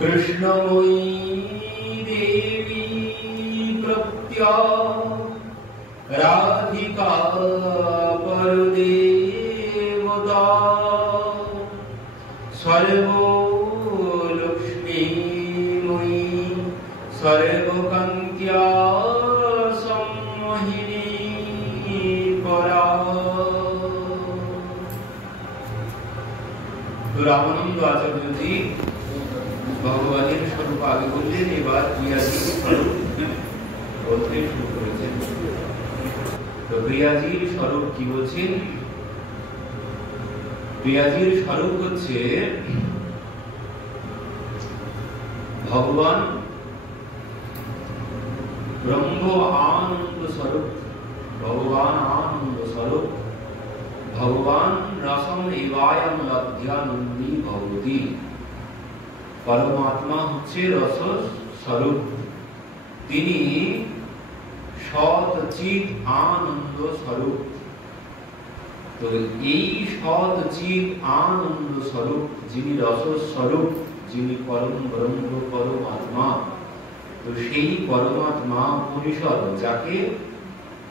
कृष्णमयी देवी प्रत्या राधिका परदेवता सर्वलक्ष्मीमयी सर्वकान्त्या सम्मोहिनी परा। तो रामानंद आचार्य जी ভগবানের স্বরূপ আগে বললেন, এবার প্রিয়াজির স্বরূপ বলতে শুরু করেছেন। তো প্রিয়াজির স্বরূপ কি বলছেন? প্রিয়াজির স্বরূপ হচ্ছে ভগবান ব্রহ্ম আনন্দ স্বরূপ, ভগবান আনন্দ স্বরূপ, ভগবান রসম এবায়ম লব্ধ্যানন্দী ভবতি। পরমাত্মা হচ্ছে রস স্বরূপ, তিনি সৎ চিৎ আনন্দ স্বরূপ। তো এই সৎ চিৎ আনন্দ স্বরূপ, যিনি রস স্বরূপ, যিনি পরম ব্রহ্ম পরমাত্মা, তো সেই পরমাত্মা পরিষদ, যাকে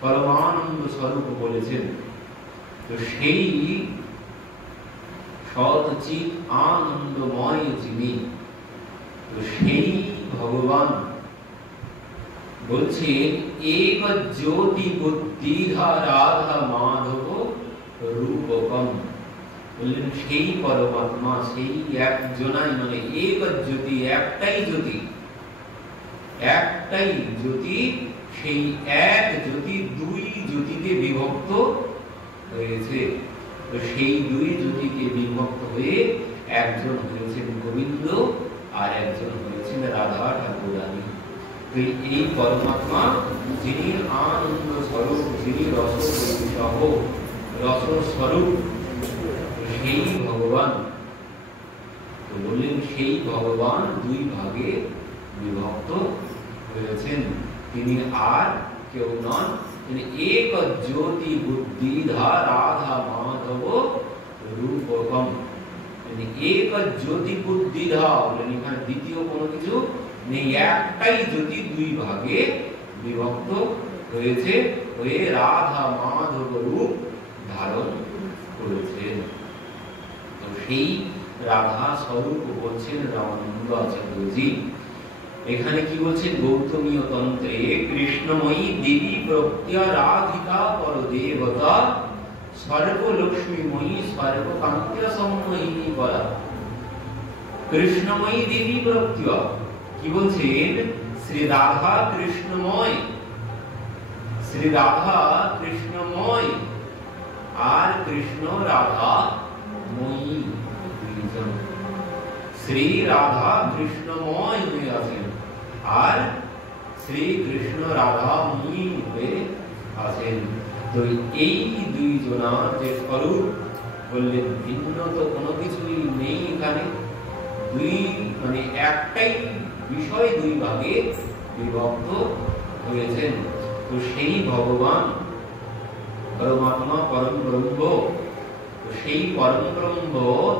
পরমানন্দ স্বরূপ বলেছেন, তো সেই সৎ চিৎ আনন্দময় যিনি, তো সেই ভগবান বলছেন এক জ্যোতি বুদ্ধিধা রাধা মাধব রূপকম। বললেন সেই পরমাত্মা, সেই একজনাই, মানে এক জ্যোতি, একটাই জ্যোতি, একটাই জ্যোতি, সেই এক জ্যোতি দুই জ্যোতিতে বিভক্ত হয়েছে। তো সেই দুই জ্যোতিকে বিভক্ত হয়ে একজন হয়েছেন গোবিন্দ আর একজন হয়েছেন রাধা ঠাকুরানী। এই পরমাত্মা যিনি আনন্দ স্বরূপ, যিনি রস সহ রস স্বরূপ, সেই ভগবান, তো বললেন সেই ভগবান দুই ভাগে বিভক্ত হয়েছেন। তিনি আর কেউ নন, তিনি এক জ্যোতি বুদ্ধিধা রাধা মাধব রূপকম। তিনি এক জ্যোতি বুদ্ধিধা, বললেন এখানে দ্বিতীয় কোনো কিছু নেই, একটাই জ্যোতি দুই ভাগে বিভক্ত হয়েছে, হয়ে রাধা মাধব রূপ ধারণ করেছেন। তো সেই রাধা স্বরূপ বলছেন রামানন্দ আচার্যজি। এখানে কি বলছেন? গৌতমীয় তন্ত্রে কৃষ্ণময়ী দেবী প্রত্যা রাধিকা পরদেবতা সর্বলক্ষ্মীময়ী সর্বকান্ত্য সম্মোহিনী পরা। কৃষ্ণময়ী দেবী প্রত্যা কি বলছেন? শ্রী রাধা কৃষ্ণময়, শ্রী রাধা কৃষ্ণময় আর কৃষ্ণ রাধা ময়ী দুইজন। শ্রী রাধা কৃষ্ণময় হয়ে আছেন আর শ্রী কৃষ্ণ রাধা ময়ী হয়ে আছেন। তো এই দুই জনার যে স্বরূপ, বললেন ভিন্ন তো কোনো কিছুই নেই এখানে, দুই মানে একটাই বিষয় দুই ভাগে বিভক্ত হয়েছেন। তো সেই ভগবান পরমাত্মা পরম ব্রহ্ম, সেই পরম ব্রহ্ম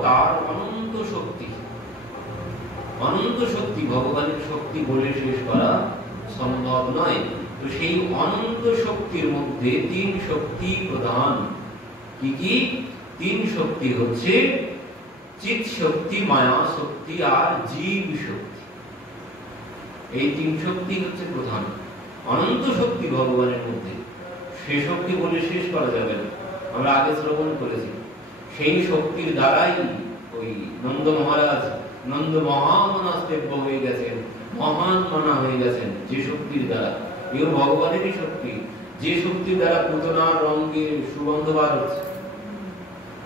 তার অনন্ত শক্তি, অনন্ত শক্তি, ভগবানের শক্তি বলে শেষ করা সম্ভব নয়। তো সেই অনন্ত শক্তির মধ্যে তিন শক্তি প্রধান। কি কি তিন শক্তি? হচ্ছে চিৎ শক্তি, মায়া শক্তি আর জীব শক্তি। এই তিন শক্তি হচ্ছে প্রধান। অনন্ত শক্তি ভগবানের মধ্যে, সে শক্তি বলে শেষ করা যাবে না, আমরা আগে শ্রবণ করেছি। সেই শক্তির দ্বারাই ওই নন্দ মহারাজ নন্দ মহামনস্তেব্য হয়ে গেছেন, মহান মনা হয়ে গেছেন, যে শক্তির দ্বারা। এও ভগবানেরই শক্তি, যে শক্তির দ্বারা পুতনার রঙে সুগন্ধ বার হচ্ছে।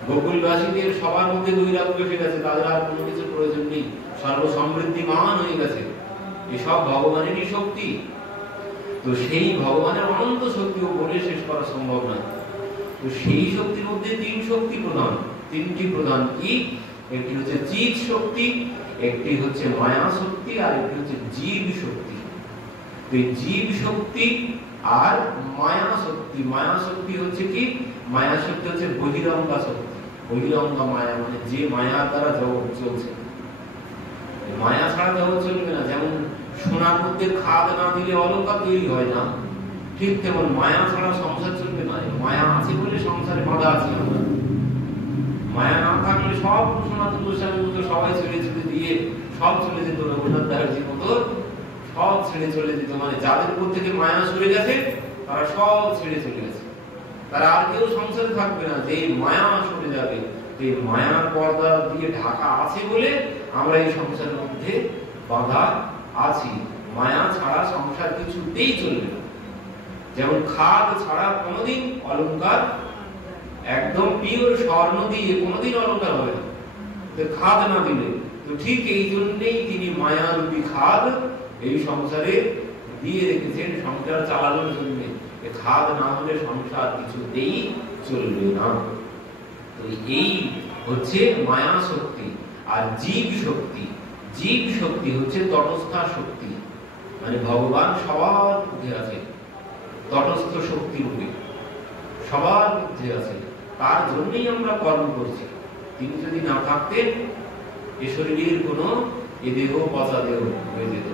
গোকুলবাসীদের সবার মধ্যে বৈরাগ্য এসে গেছে, তাদের আর কোনো কিছু প্রয়োজন নেই, সর্বসমৃদ্ধিমান হয়ে গেছে। এসব ভগবানেরই শক্তি। তো সেই ভগবানের অনন্ত শক্তিও বলে শেষ করা সম্ভব নয়। তো সেই শক্তির মধ্যে তিন শক্তি প্রধান, তিনটি প্রধান কি? একটি হচ্ছে চিৎ শক্তি, একটি হচ্ছে মায়া শক্তি, আর একটি হচ্ছে জীব শক্তি। তো জীব শক্তি আর মায়া শক্তি, মায়া শক্তি হচ্ছে কি? মায়া শক্তি হচ্ছে বহিরঙ্গা শক্তি, বহিরঙ্গা মায়া, মানে যে মায়ার দ্বারা জগৎ চলছে, মায়া ছাড়া জগৎ চলবে না। যেমন সোনার মধ্যে খাদ না দিলে অলঙ্কার তৈরি হয় না, ঠিক তেমন মায়া ছাড়া সংসার চলবে না। মায়া আছে বলে সংসারে বাধা আছে। মায়া না থাকলে সব সনাতন গোস্বামীর মতো সবাই ছেড়ে ছেড়ে দিয়ে সব চলে যেত, রঘুনাথ দাসজির মতো সব ছেড়ে চলে যেত। মানে যাদের উপর থেকে মায়া সরে গেছে তারা সব ছেড়ে চলে গেছে, তারা আর কেউ সংসারে থাকবে না। যে মায়া সরে যাবে, যে মায়ার পর্দা দিয়ে ঢাকা আছে বলে আমরা এই সংসারের মধ্যে বাধা আছি। মায়া ছাড়া সংসার কিছুতেই চলবে না। যেমন খাদ ছাড়া কোনোদিন অলঙ্কার, একদম পিওর স্বর্ণ দিয়ে কোনোদিন অলঙ্কার হবে না, খাদ না দিলে। তো ঠিক এই জন্যই তিনি মায়ারূপী খাদ এই সংসারে দিয়ে রেখেছেন সংসার চালানোর জন্য। খাদ না হলে সংসার কিছুতেই চলবে না। তো এই হচ্ছে মায়া শক্তি। আর জীব শক্তি, জীব শক্তি হচ্ছে তটস্থা শক্তি, মানে ভগবান সবার মধ্যে আছে, তটস্থ শক্তি রূপে সবার মধ্যে আছে। তার জন্যই আমরা কর্ম করছি। তিনি যদি না থাকতেন এ শরীরের কোনো এ দেহ পচা দেহ হয়ে যেত,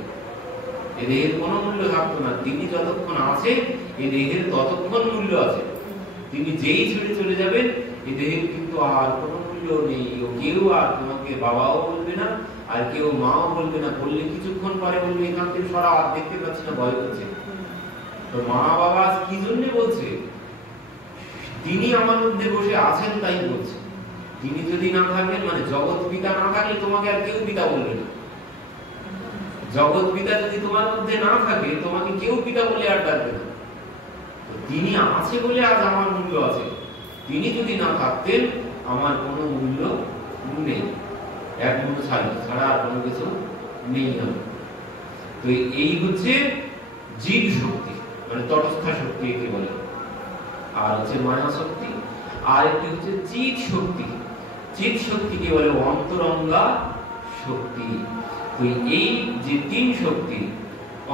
এ দেহের কোনো মূল্য থাকতো না। তিনি যতক্ষণ আছে এ দেহের ততক্ষণ মূল্য আছে। তিনি যেই ছেড়ে চলে যাবেন এ দেহের কিন্তু আর কোনো মূল্য নেই। কেউ আর তোমাকে বাবাও বলবে না, আর কেউ মাও বলবে না। বললে কিছুক্ষণ পরে বলবে এখান থেকে সরা, আর দেখতে পাচ্ছি না, ভয় করছে। তো মা বাবা কি জন্য বলছে? তিনি আমার মধ্যে বসে আছেন তাই বলছে। তিনি যদি না থাকেন, মানে জগৎ পিতা না থাকলে তোমাকে আর কেউ পিতা বলবে না। জগৎ পিতা যদি তোমার মধ্যে না থাকে তোমাকে কেউ পিতা বলে আর ডাকবে না। তিনি আছে বলে আজ আমার মূল্য আছে। তিনি যদি না থাকতেন আমার কোনো মূল্য নেই, এক মূল্য ছাড়া আর কোনো কিছু নেই। তো এই হচ্ছে জীব শক্তি, মানে তটস্থা শক্তি একে বলে। আর হচ্ছে মায়া শক্তি। আর একটি হচ্ছে চিৎ শক্তি। চিৎ শক্তিকে বলে অন্তরঙ্গা শক্তি। তো এই যে তিন শক্তি,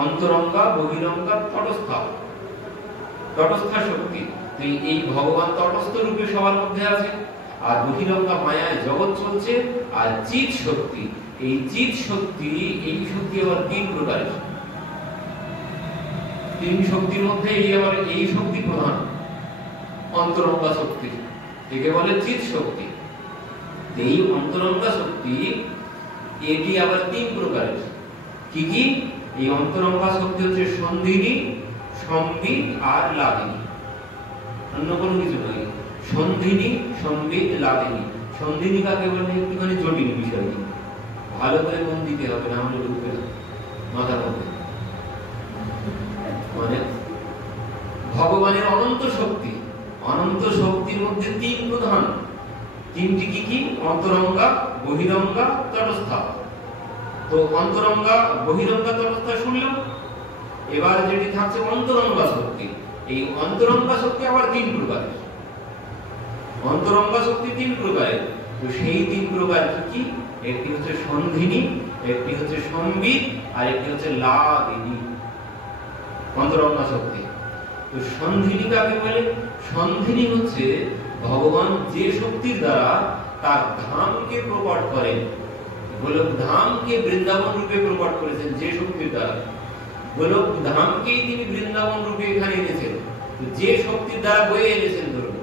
অন্তরঙ্গা, বহিরঙ্গা, তটস্থা, তটস্থা শক্তি। তো এই ভগবান তটস্থ রূপে সবার মধ্যে আছে, আর বহিরঙ্গা মায়ায় জগৎ চলছে। আর চিৎ শক্তি, এই চিৎ শক্তি, এই শক্তি আবার তিন প্রকারের। তিন শক্তির মধ্যে এই শক্তি প্রধান, অন্তরঙ্গা শক্তি, একে বলে চিৎ শক্তি। এই অন্তরঙ্গা শক্তি এটি আবার তিন প্রকারের। কি কি? এই অন্তরঙ্গা শক্তি হচ্ছে সন্ধিনী, সম্বিত আর লাদিনী। অন্য কোনো কিছু নয়। সন্ধিনী, সম্বিত, লাদিনী। সন্ধিনী কাকে বলে একটুখানি জটিল বিষয়, ভালো করে মন দিতে হবে, না হলে ঢুকবে না মাথার মধ্যে। মানে ভগবানের অনন্ত শক্তি, অনন্ত শক্তির মধ্যে তিন প্রধান। তিনটি কি কি? অন্তরঙ্গা, বহিরঙ্গা, তটস্থা। তো অন্তরঙ্গা, বহিরঙ্গা, তটস্থা শুনলাম। এবার যেটি থাকছে অন্তরঙ্গা শক্তি। এই অন্তরঙ্গা শক্তি আবার তিন প্রকারের। অন্তরঙ্গা শক্তি তিন প্রকারের। তো সেই তিন প্রকার কি কি? একটি হচ্ছে সন্ধিনী, একটি হচ্ছে সম্বিত, আর একটি হচ্ছে লাদিনী। অন্তরঙ্গা শক্তি। তো সন্ধিনী কাকে বলে? সন্ধিনী হচ্ছে ভগবান যে শক্তির দ্বারা তার ধামকে প্রকট করেন। গোলক ধামকে বৃন্দাবন রূপে প্রকট করেছেন যে শক্তির দ্বারা। গোলক ধামকেই তিনি বৃন্দাবন রূপে এখানে এনেছেন। যে শক্তির দ্বারা বয়ে এনেছেন, ধরুন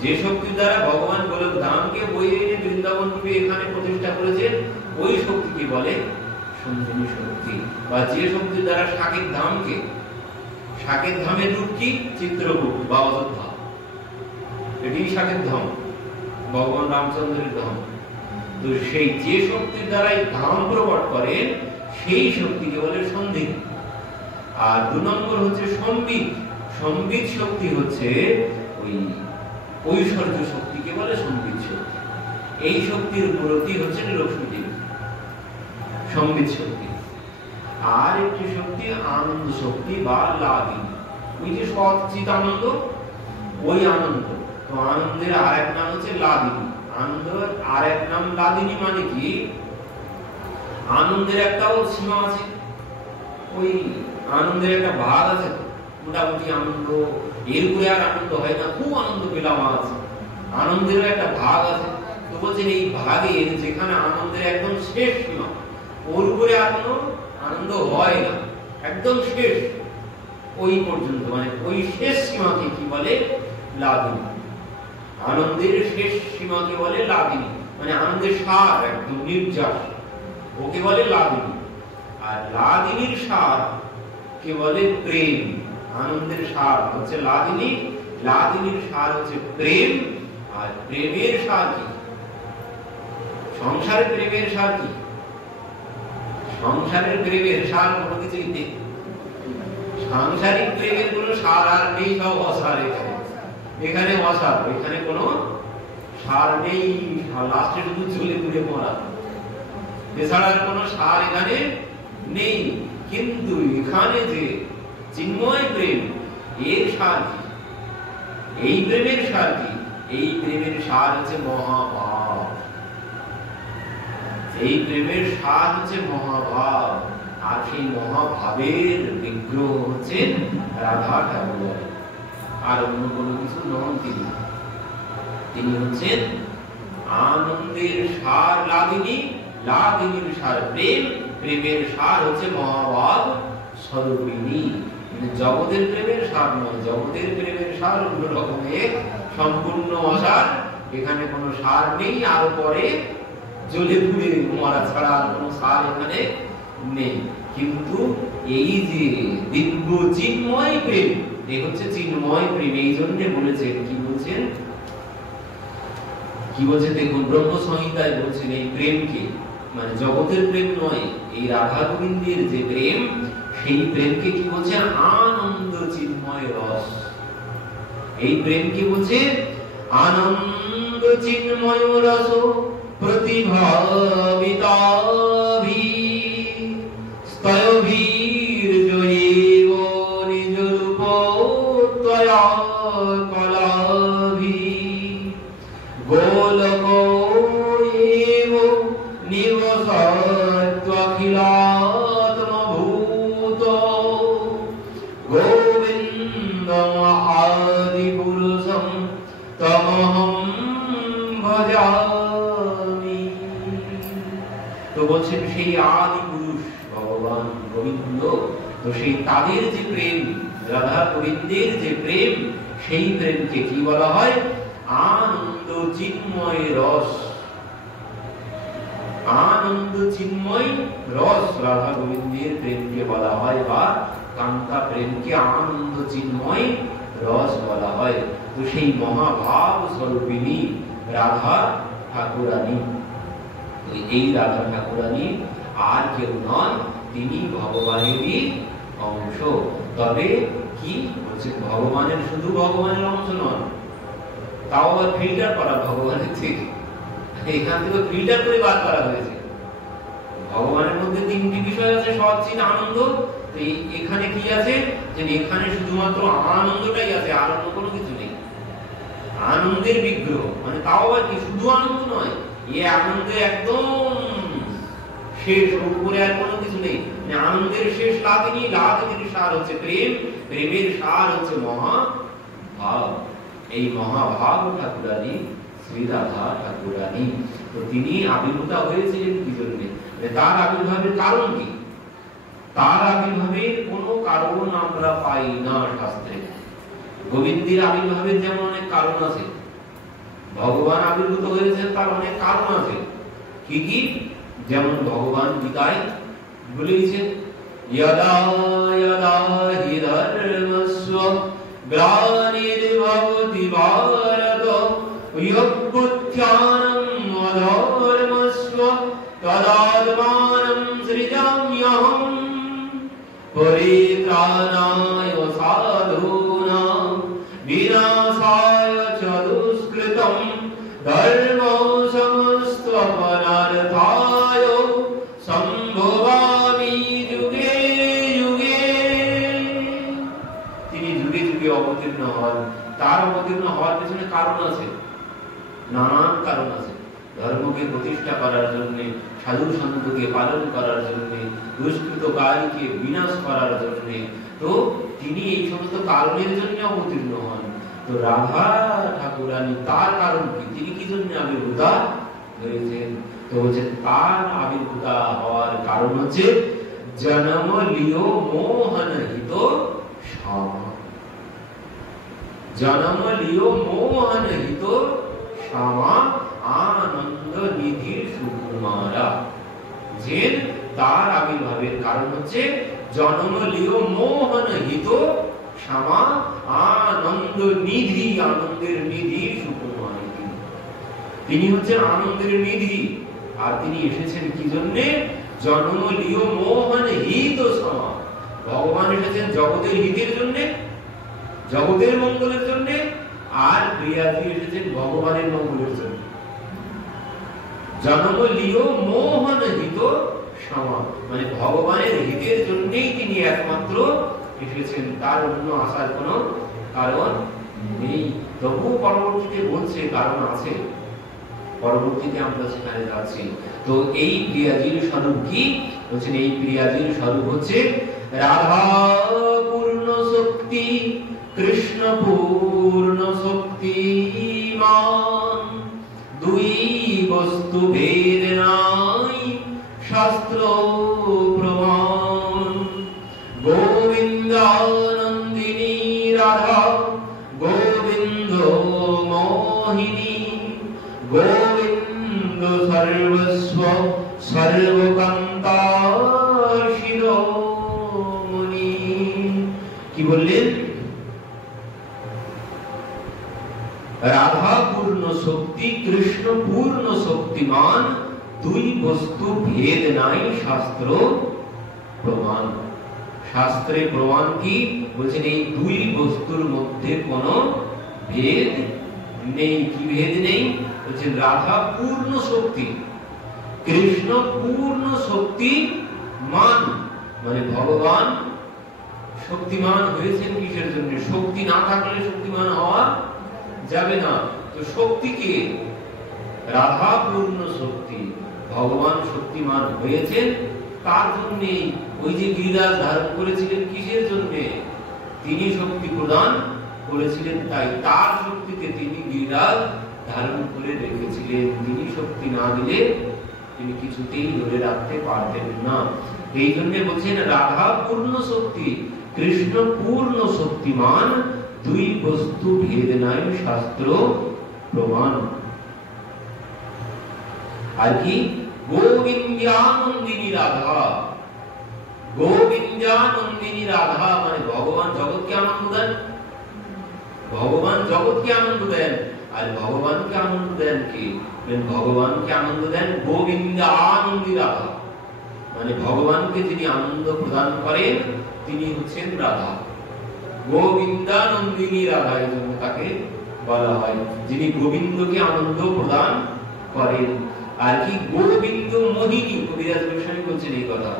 যে শক্তির দ্বারা ভগবান গোলক ধামকে বয়ে এনে বৃন্দাবন রূপে এখানে প্রতিষ্ঠা করেছেন, ওই শক্তিকে বলে সন্ধিনী শক্তি। বা যে শক্তির দ্বারা সাকেত ধামকে, সাকেত ধামের রূপ কি? চিত্রকূট বা অযোধ্যা, এটি সাকেত ধাম, ভগবান রামচন্দ্রের ধাম। তো সেই যে শক্তির দ্বারা এই ধাম প্রকট করেন সেই শক্তিকে বলে সন্ধিনী। আর দু নম্বর হচ্ছে সম্বিত। সম্বিত শক্তি হচ্ছে ওই ঐশ্বর্য শক্তিকে বলে সম্বিত শক্তি। এই শক্তির মূর্তি হচ্ছে লক্ষ্মী দেবী, সম্বিত শক্তি। আর একটি শক্তি আনন্দ শক্তি বা লাদিনী। ওই যে সচ্চিত আনন্দ, ওই আনন্দ। তো আনন্দের আর এক নাম হচ্ছে লাদিনী। আনন্দের আর এক নাম লাদিনী। মানে কি? আনন্দের একটাও সীমা আছে, ওই আনন্দের একটা ভাগ আছে। মোটামুটি আনন্দ, এর উপরে আর আনন্দ হয় না, খুব আনন্দ পেলাম আজ, আনন্দের একটা ভাগ আছে। তো বলছেন এই ভাগের যেখানে আনন্দের একদম শেষ সীমা, ওর উপরে আর কোনো আনন্দ হয় না, একদম শেষ ওই পর্যন্ত, মানে ওই শেষ সীমাকে কি বলে? লাদিনী। আনন্দের শেষ সীমাকে বলে লাদিনী, মানে আনন্দের সার একদম নির্যাস, ওকে বলে লাদিনী। আর লাদিনীর সার কে বলে প্রেম। আনন্দের সার হচ্ছে লাদিনী, লাদিনীর সার হচ্ছে প্রেম। আর প্রেমের সার কি? সংসারের প্রেমের সার কি? সংসারের প্রেমের সার কোনো কিছুই নেই। সাংসারিক প্রেমের কোনো সার আর নেই, সব অসার। এখানে অসার, এখানে কোনো সার নেই, লাস্টে শুধু ঝুলে পুড়ে মরা, এছাড়া আর কোনো সার এখানে নেই। কিন্তু এখানে যে চিন্ময় প্রেম, এর সার কি? এই প্রেমের সার কি? এই প্রেমের সার হচ্ছে মহাভাব। এই প্রেমের সার হচ্ছে মহাভাব। আর সেই মহাভাবের বিগ্রহ হচ্ছে রাধা ঠাকুর। আর অন্য কোনো কিছু নন তিনি। তিনি হচ্ছেন আনন্দের সার লাদিনী, লাদিনীর সার প্রেম, প্রেমের সার হচ্ছে মহাভাব স্বরূপিণী। জগতের প্রেমের সার নয়, জগতের প্রেমের সার অন্য রকমের, সম্পূর্ণ অসার। এখানে কোনো সার নেই, আর পরে জ্বলে পুড়ে মরা ছাড়া আর কোনো সার এখানে নেই। কিন্তু এই যে দিব্য চিন্ময় প্রেম, এই হচ্ছে চিন্ময় প্রেম। এই জন্য বলেছেন, কি বলছেন? কি বলছে দেখুন, ব্রহ্ম সংহিতায় বলছেন এই প্রেমকে, মানে জগতের প্রেম নয়, এই রাধা গোবিন্দের যে প্রেম, সেই প্রেমকে কি বলছে? আনন্দ চিন্ময় রস। এই প্রেমকে বলছে আনন্দ চিন্ময় রস প্রতিভাবিতাভি স্তয়ভীর জয়ীব নিজ রূপ ত্বয়া কলাভি গোলক এব নিবসত্ত্বখিলাত্মভূত গোবিন্দম আদি পুরুষম তমহম ভজামি। তো বলছেন সেই আদি পুরুষ ভগবান গোবিন্দ, তো সেই তাদের যে প্রেম, রাধা গোবিন্দের যে প্রেম, সেই প্রেমকে কি বলা হয়? আনন্দ চিন্ময় রস। আনন্দ চিন্ময় রস রাধা গোবিন্দের প্রেমকে বলা হয়, বা কান্তা প্রেমকে আনন্দ চিন্ময় রস বলা হয়। তো সেই মহাভাব স্বরূপিণী রাধা ঠাকুরানী, এই রাধা ঠাকুরানী আর কেউ নন, তিনি ভগবানেরই অংশ। তবে কি বলছে? ভগবানের শুধু ভগবানের অংশ নন, তাও আবার ফিল্টার করা ভগবানের থেকে, এখান থেকে ফিল্টার করে বার করা হয়েছে। ভগবানের মধ্যে তিনটি বিষয় আছে, সচ্চিৎ আনন্দ। এখানে কি আছে? যে এখানে শুধুমাত্র আনন্দটাই আছে, আর অন্য কোনো কিছু নেই। আনন্দের বিগ্রহ, মানে তাও আবার কি শুধু আনন্দ নয়, এ আনন্দে একদম শেষ, উপরে আর কোনো কিছু নেই। আনন্দের শেষ লাদিনী, লাদিনীর সার হচ্ছে প্রেম, প্রেমের সার হচ্ছে মহাভাব। এই মহাভাব ঠাকুরানী শ্রী রাধা ঠাকুরানী। তো তিনি আবির্ভূতা হয়েছিলেন কি জন্য? তার আবির্ভাবের কারণ কি? তার আবির্ভাবের কোনো কারণ আমরা পাই না শাস্ত্রে। গোবিন্দের আবির্ভাবের যেমন অনেক কারণ আছে, ভগবান আবির্ভূত হয়েছেন তার অনেক কারণ আছে। কি কি? যেমন ভগবান গীতায় বলেছেন, यदा यदा हि धर्मस्य ग्लानिर्भवति भारत यद्बुद्ध्यानम् अधर्मस्य तदात्मानं सृजाम्यहम् परित्राणाय साधूनां विनाशाय च दुष्कृतं धर्मो समस्त्वपनार्थाय সম্ভবামি যুগে যুগে। তিনি যুগে যুগে অবতীর্ণ হন। তার অবতীর্ণ হওয়ার পেছনে কারণ আছে, নানান কারণ আছে। ধর্মকে প্রতিষ্ঠা করার জন্য, সাধু সন্তকে পালন করার জন্য, দুষ্কৃতকারীকে বিনাশ করার জন্য। তো তিনি এই সমস্ত কারণের জন্য অবতীর্ণ হন। তো রাধা ঠাকুরানী তার কারণ কি? তিনি কি জন্য আবির্ভূতা হয়েছেন? তো বলছে তার আবির্ভূতা হওয়ার কারণ হচ্ছে জন্ম লিও মোহন হিত শ্যামা। জন্ম লিও মোহন হিত শ্যামা আনন্দ নিধি সুকুমারা। যে তার আবির্ভাবের কারণ হচ্ছে জন্ম লিও মোহন হিত শ্যামা আনন্দ নিধি, আনন্দের নিধি সুকুমার। তিনি হচ্ছেন আনন্দের নিধি। আর তিনি এসেছেন কি জন্যে? জন্ম লিও মোহন হিত শ্যামা। ভগবান এসেছেন জগতের হিতের জন্য, জগতের মঙ্গলের জন্য, আর প্রিয়াজি এসেছেন ভগবানের মঙ্গলের জন্য। জন্ম লিও মোহন হিত শ্যামা মানে ভগবানের হিতের জন্যই তিনি একমাত্র এসেছেন, তার অন্য আসার কোনো কারণ নেই। তবু পরবর্তীতে বলছে কারণ আছে, পরবর্তীতে আমরা সেখানে যাচ্ছি। তো এই প্রিয়াজির স্বরূপ কি বলছেন? এই প্রিয়াজির স্বরূপ হচ্ছে রাধা পূর্ণ শক্তি, কৃষ্ণ পূর্ণ শক্তিমান। দুই বস্তু ভেদ নাই, শাস্ত্র প্রমাণ। গোবিন্দানন্দিনী রাধা, গোবিন্দ মোহিনী, গোবিন্দ সর্বস্ব সর্বকান্তা শিরোমণি। কি বললেন? রাধা পূর্ণ শক্তি, কৃষ্ণ পূর্ণ শক্তিমান। দুই বস্তু ভেদ নাই, শাস্ত্র প্রমাণ। শাস্ত্রে প্রমাণ কি বলছেন? এই দুই বস্তুর মধ্যে কোনো ভেদ নেই। কি ভেদ নেই বলছেন? রাধা পূর্ণ শক্তি, কৃষ্ণ পূর্ণ শক্তিমান। মানে ভগবান শক্তিমান হয়েছেন কিসের জন্য? শক্তি না থাকলে শক্তিমান হওয়া যাবে না। তো শক্তিকে রাধা পূর্ণ শক্তি, ভগবান শক্তিমান হয়েছেন তার জন্য। ওই যে গিরিরাজ ধারণ করেছিলেন কিসের জন্য? তিনি শক্তি প্রদান করেছিলেন, তাই তার শক্তিতে তিনি গিরিরাজ ধারণ করে রেখেছিলেন। তিনি শক্তি না দিলে তিনি কিছুতেই ধরে রাখতে পারতেন না। এই জন্য বলছেন রাধা পূর্ণ শক্তি, কৃষ্ণ পূর্ণ শক্তিমান। দুই বস্তু ভেদ নাই, শাস্ত্র প্রমাণ। আর কি? গোবিন্দানন্দিনী রাধা। গোবিন্দানন্দিনী রাধা মানে ভগবান জগৎকে আনন্দ দেন, ভগবান জগৎকে আনন্দ দেন। আর ভগবানকে আনন্দ দেন কি? ভগবানকে আনন্দ দেন গোবিন্দানন্দী রাধা। মানে ভগবানকে যিনি আনন্দ প্রদান করেন তিনি হচ্ছেন রাধা। গোবিন্দানন্দিনী রাধা এই জন্য তাকে বলা হয়, যিনি গোবিন্দকে আনন্দ প্রদান করেন। আর কি? গোবিন্দ মোহিনী। কবিরাজ গোস্বামী বলছেন এই কথা।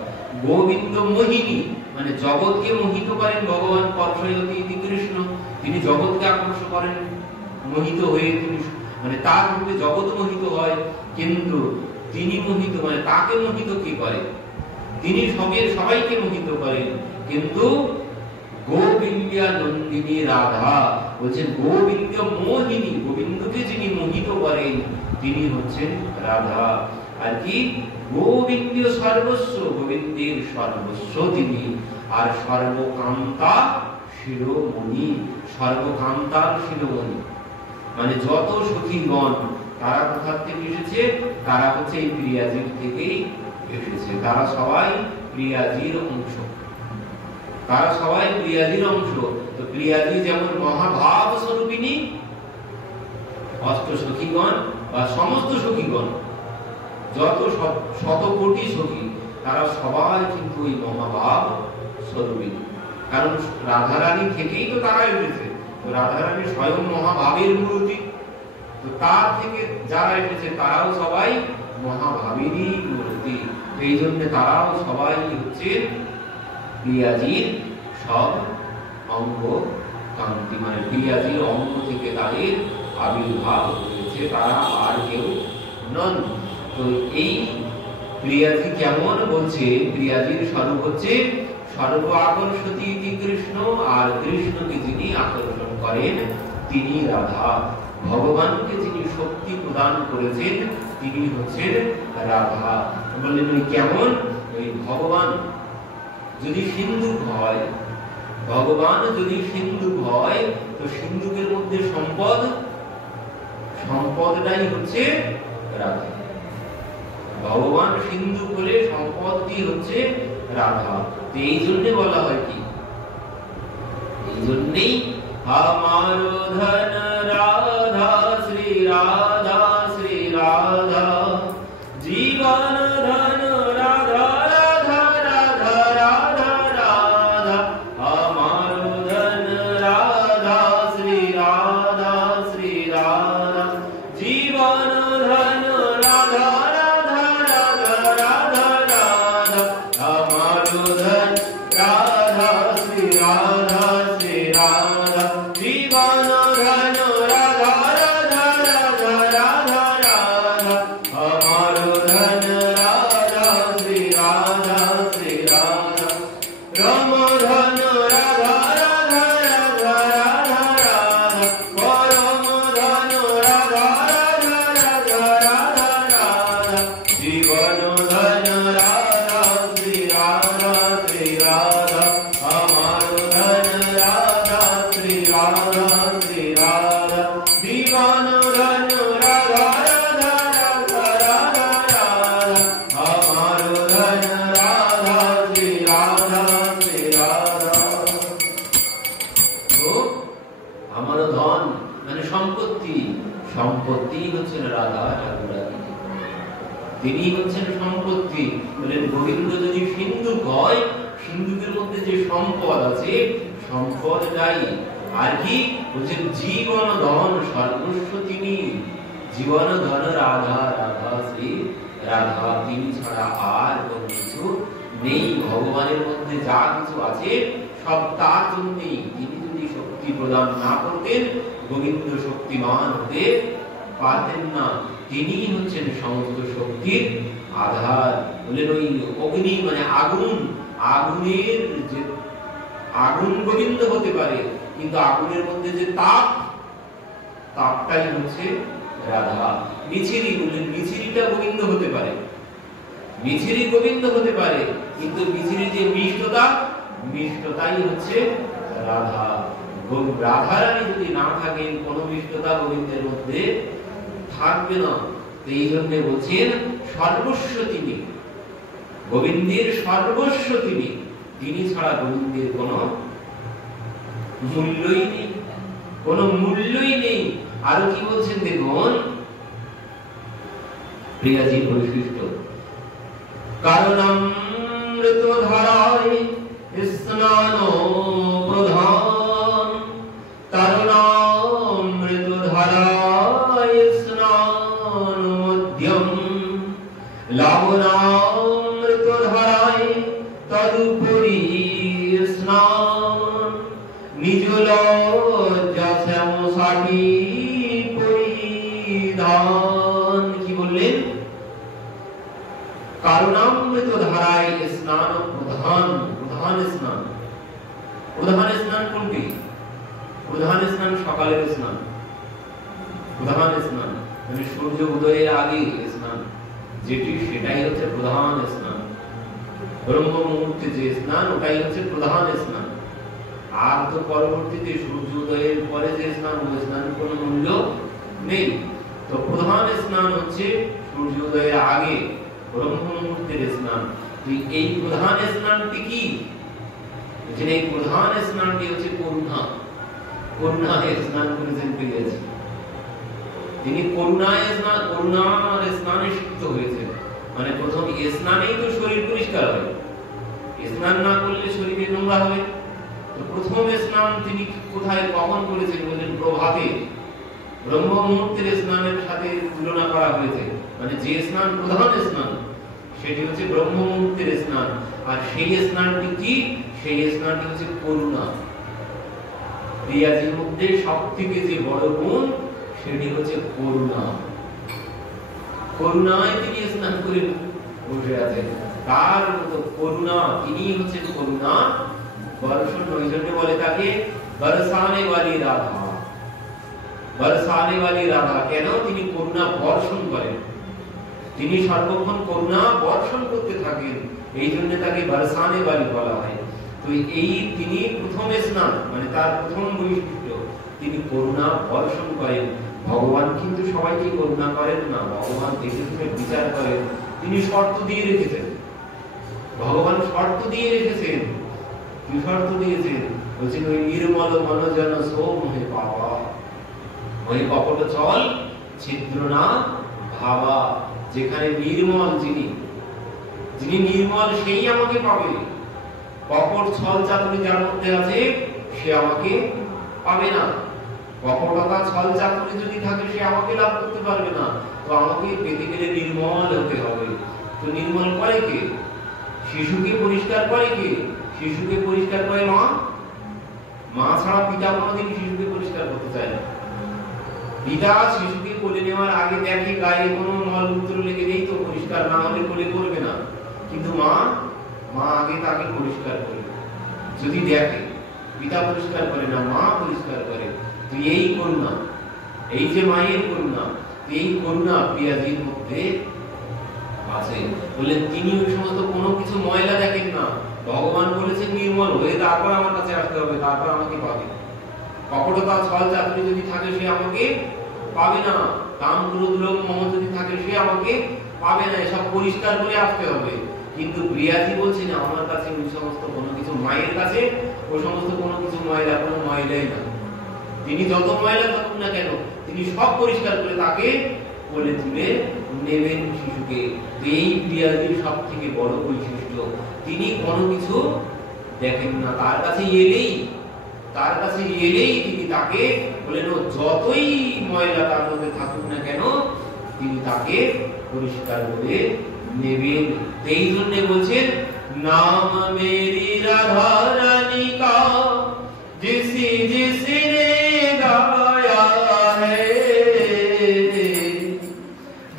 গোবিন্দ মোহিনী মানে জগৎকে মোহিত করেন ভগবান। পরশয়তি ইতি কৃষ্ণ, তিনি জগৎকে আকর্ষণ করেন মোহিত হয়ে। তিনি মানে তার রূপে জগৎ মোহিত হয়, কিন্তু তিনি মোহিত মানে তাকে মোহিত কি করে? তিনি সবাইকে মোহিত করেন। কিন্তু গোবিন্দানন্দিনী রাধা বলছেন গোবিন্দ মোহিনী, গোবিন্দকে যিনি মোহিত করেন তিনি হচ্ছেন রাধা। আর কি? গোবিন্দ সর্বস্ব, গোবিন্দের সর্বস্ব তিনি। আর সর্বকান্তা শিরোমণি, সর্বকান্তার শিরোমণি মানে যত সখীগণ তারা কোথা থেকে এসেছে? তারা হচ্ছে এই প্রিয়াজির থেকেই এসেছে। তারা সবাই প্রিয়াজির অংশ, তারা সবাই প্রিয়াজির অংশ। তো প্রিয়াজি যেমন মহাভাব স্বরূপিনী, অষ্ট সখীগণ বা সমস্ত সখীগণ যত শত কোটি সখী তারা সবাই কিন্তু ওই মহাভাব স্বরূপিনী। কারণ রাধারানী থেকেই তো তারা এসেছে। তো রাধারানী স্বয়ং মহাভাবের মূর্তি। তো তার থেকে যারা এসেছে তারাও সবাই মহাভাবেরই মূর্তি। এই জন্য তারাও সবাই হচ্ছে প্রিয়াজির সব অঙ্গ কান্তি, মানে প্রিয়াজির অঙ্গ থেকে তাদের আবির্ভাব হয়েছে, তারা আর কেউ নন। তো এই প্রিয়াজি কেমন বলছে? প্রিয়াজির স্বরূপ হচ্ছে সর্ব আকর্ষতি ইতি কৃষ্ণ। আর কৃষ্ণকে যিনি আকর্ষণ করেন তিনি রাধা। ভগবানকে যিনি শক্তি প্রদান করেছেন তিনি হচ্ছেন রাধা। বললেন ওই কেমন? ওই ভগবান যদি সিন্ধুক হয়, ভগবান যদি সিন্ধুক হয়, তো সিন্ধুকের মধ্যে সম্পদটাই হচ্ছে রাধা। ভগবান সিন্ধুক হলে সম্পদটি হচ্ছে রাধা। তো এই জন্য বলা হয় কি, এই জন্যই আমারো ধন রাধা শ্রী রাধা শ্রী রাধা, জীবন ধন রাধা রাধা রাধা রাধা রাধা, আমারো ধন রাধা শ্রী রাধা শ্রী রাধা, জীবন ধন রাধা রাধা রাধা রাধা রাধা, আমারো ধন রাধা শ্রী রাধা শ্রী রাধা, জীবন ধন রাধা রাধা রাধা রাধা রাধা, আমারো ধন রাধা শ্রী রাধা শ্রী রাধা, রাম ধন রাধা রাধা রাধা রাধা রাধা, পরম ধন রাধা রাধা রাধা রাধা রাধা, জীবন ধন রাধা শ্রী রাধা শ্রী রাধা, আমারো ধন রাধা শ্রী রাধা শ্রী রাধা, জীবন ধন রাধা রাধা রাধা রাধা রাধা, আমারো ধন রাধা শ্রী রাধা শ্রী রাধা। তো আমারো ধন মানে সম্পত্তি, সম্পত্তি হচ্ছেন রাধা ঠাকুরানী, তিনি হচ্ছেন সম্পত্তি। বলেন গোবিন্দ যদি সিন্ধুক হয়, সিন্ধুকের মধ্যে যে সম্পদ আছে, সম্পদটাই আর কি বলছেন জীবন ধন সর্বস্ব তিনি, জীবন ধন রাধা রাধা শ্রী রাধা, তিনি ছাড়া আর কোনো কিছু নেই। ভগবানের মধ্যে যা কিছু আছে সব তার জন্যই। তিনি যদি শক্তি প্রদান না করতেন, গোবিন্দ শক্তিমান হতে পারতেন না। তিনি হচ্ছেন সমস্ত শক্তির আধার। বলেন ওই অগ্নি মানে আগুন, আগুনের যে আগুন গোবিন্দ হতে পারে, কিন্তু আগুনের মধ্যে যে তাপ, তাপটাই হচ্ছে রাধা। মিছিরি, বললেন মিছিরিটা গোবিন্দ হতে পারে, মিছিরি গোবিন্দ হতে পারে, কিন্তু মিছিরি যে মিষ্টতা, মিষ্টতাই হচ্ছে রাধা। রাধারানী যদি না থাকেন, কোন মিষ্টতা গোবিন্দের মধ্যে থাকবে না। এই জন্য বলছেন সর্বস্ব তিনি, গোবিন্দের সর্বস্ব তিনি, তিনি ছাড়া গোবিন্দের কোনো মূল্যই নেই, কোনো মূল্যই নেই। আরো কি বলছেন দেখুন, প্রিয়াজি বৈশিষ্ট্য, কারণ অমৃত ধারায় স্নান প্রধান, তরুণামৃত ধারায় স্নান মধ্যম, লবণামৃত ধারায় তদুপরি স্নান, নিজ লজ্জা শ্যামসাটি পরিধান। কি বললেন? কারণামৃত ধারায় স্নান প্রধান, প্রধান স্নান। প্রধান স্নান কোনটি? প্রধান স্নান সকালের স্নান, প্রধান স্নান মানে সূর্য উদয়ের আগে স্নান যেটি, সেটাই হচ্ছে প্রধান স্নান। ব্রহ্ম মুহূর্তে যে স্নান, ওটাই হচ্ছে প্রধান স্নান। আর তো পরবর্তীতে সূর্য উদয়ের পরে যে স্নান, ওই স্নান কোনো মূল্য নেই। তো প্রধান স্নান হচ্ছে সূর্য উদয়ের আগে ব্রহ্ম মুহূর্তের স্নান। এই প্রধান স্নানটি কি? এই প্রধান স্নানটি হচ্ছে করুণা। করুণায় স্নান করেছেন পেয়েছি, তিনি করুণায় স্নান, করুণার স্নানে সিদ্ধ হয়েছে। মানে প্রথম স্নানেই তো শরীর পরিষ্কার হয়, স্নান না করলে শরীরে নোংরা হবে। তো প্রথম স্নান তিনি কোথায় কখন করেছেন? বললেন প্রভাতে, ব্রহ্ম মুহূর্তের স্নানের সাথে তুলনা করা হয়েছে। মানে যে স্নান প্রধান স্নান, সেটি হচ্ছে ব্রহ্ম মুহূর্তের স্নান। আর সেই স্নানটি কি? সেই স্নানটি হচ্ছে করুণা। প্রিয়াজির মধ্যে সব থেকে যে বড় গুণ, সেটি হচ্ছে করুণা। করুণায় তিনি স্নান করে বসে আছেন। তার মতো করুণা, তিনি হচ্ছেন করুণা বর্ষণ। ওই জন্য বলে তাকে বরসানে वाली রাধা, বরসানে वाली রাধা। কেন? তিনি করুণা বর্ষণ করেন, তিনি সর্বক্ষণ করুণা বর্ষণ করতে থাকেন, এই জন্য তাকে বরসানে वाली বলা হয়। তো এই তিনি প্রথম স্নান মানে তার প্রথম বৈশিষ্ট্য, তিনি করুণা বর্ষণ করেন। ভগবান কিন্তু সবাইকে করুণা করেন না, ভগবান দেখে শুনে বিচার করেন। তিনি শর্ত দিয়ে রেখেছেন, ভগবান শর্ত দিয়ে রেখেছেন। কি শর্ত দিয়েছেন? বলছেন ওই নির্মল মনজন সোম হে পাওয়া, ওই কপট চল ছিদ্র না ভাবা। যেখানে নির্মল, যিনি নির্মল সেই আমাকে পাবে। কপট ছল চাতুরি যার মধ্যে আছে সে আমাকে পাবে না। কপটতা ছল চাতুরি যদি থাকে সে আমাকে লাভ করতে পারবে না। তো আমাকে পেতে গেলে নির্মল হতে হবে। তো নির্মল করে কে? শিশুকে পরিষ্কার করে কে? শিশুকে পরিষ্কার করে মা। মা ছাড়া পিতা কোনোদিন শিশুকে পরিষ্কার করতে চায় না। পিতা শিশুকে কোলে নেওয়ার আগে দেখে গায়ে কোনো মলমূত্র লেগে নেই তো পরিষ্কার না হলে কোলে করবে না, কিন্তু মা আগে তাকে পরিষ্কার করবে। যদি দেখে পিতা পরিষ্কার করে না, মা পরিষ্কার করে। তো এই করুণা, এই যে মায়ের করুণা, এই করুণা প্রিয়াজির মধ্যে আছে। বললেন তিনি ওই সমস্ত কোনো কিছু ময়লা দেখেন না। ভগবান বলেছেন নির্মল হয়ে তারপর আমার কাছে আসতে হবে, তারপর আমাকে পাবে। কপটতা ছল চাতুরি যদি থাকে সে আমাকে পাবে না। কাম ক্রোধ লোভ মোহ যদি থাকে সে আমাকে পাবে না। এসব পরিষ্কার করে আসতে হবে। কিন্তু প্রিয়াজি বলছেন আমার কাছে ওই সমস্ত কোনো কিছু, মায়ের কাছে ওই সমস্ত কোনো কিছু ময়লা কোনো ময়লাই না। তিনি যত ময়লা থাকুক না কেন তিনি সব পরিষ্কার করে তাকে কোলে তুলে নেবেন শিশুকে। এই প্রিয়াজির সব থেকে বড় বৈশিষ্ট্য, তিনি কোনো কিছু দেখেন না। তার কাছে এলেই তিনি তাকে বলেন যতই ময়লা তার মধ্যে থাকুক না কেন তিনি তাকে পরিষ্কার করে নেবেন। এই জন্য বলছেন নাম মেরি রাধা রানী কা जिसने गाया है,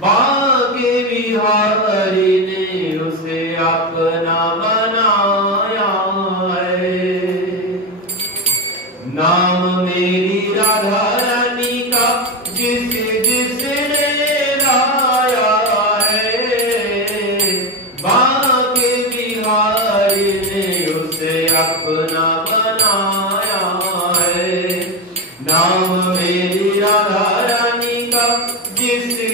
बाके बिहारी ने उसे अपना बनाया है। नाम मेरी राधा रानी का जिसने गाया है, बाके बिहारी ने उसे अपना बनाया है। नाम मेरी राधा रानी का जिसने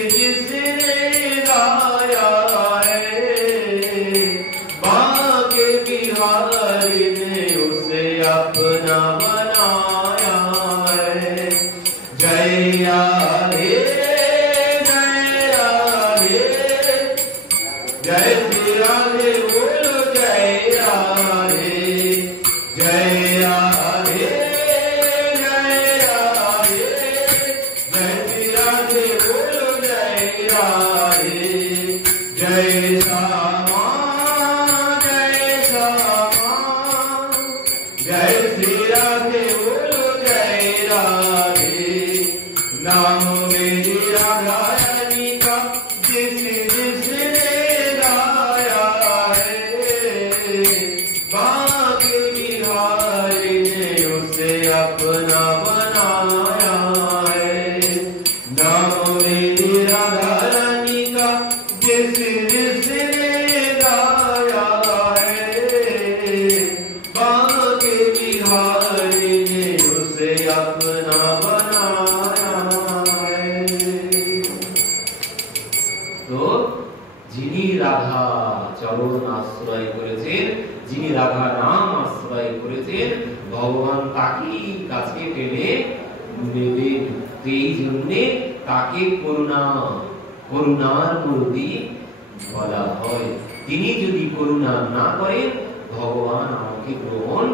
गाया है, बाके बिहारी ने उसे अपना बनाया है। जय राधे जय राधे, जय श्री राधे बोलो जय राधे, जय राधे जय राधे, जय श्री राधे बोलो जय राधे, जय श्यामा जय श्यामा, जय श्री राधे बोलो जय राधे। नाम मेरी राधा रानी का जिसने गाया है, बाके बिहारी ने उसे अपना बनाया है। नाम मेरी राधा रानी का जिसने गाया है, बाके बिहारी ने उसे अपना बनाया है। তো যিনি রাধা চরণ আশ্রয় করেছেন, যিনি রাধা নাম আশ্রয় করেছেন, ভগবান তাকেই কাছে টেনে নেবেন। এই জন্য তাকে করুণার মূর্তি বলা হয়। তিনি যদি করুণা না করেন ভগবান আমাকে গ্রহণ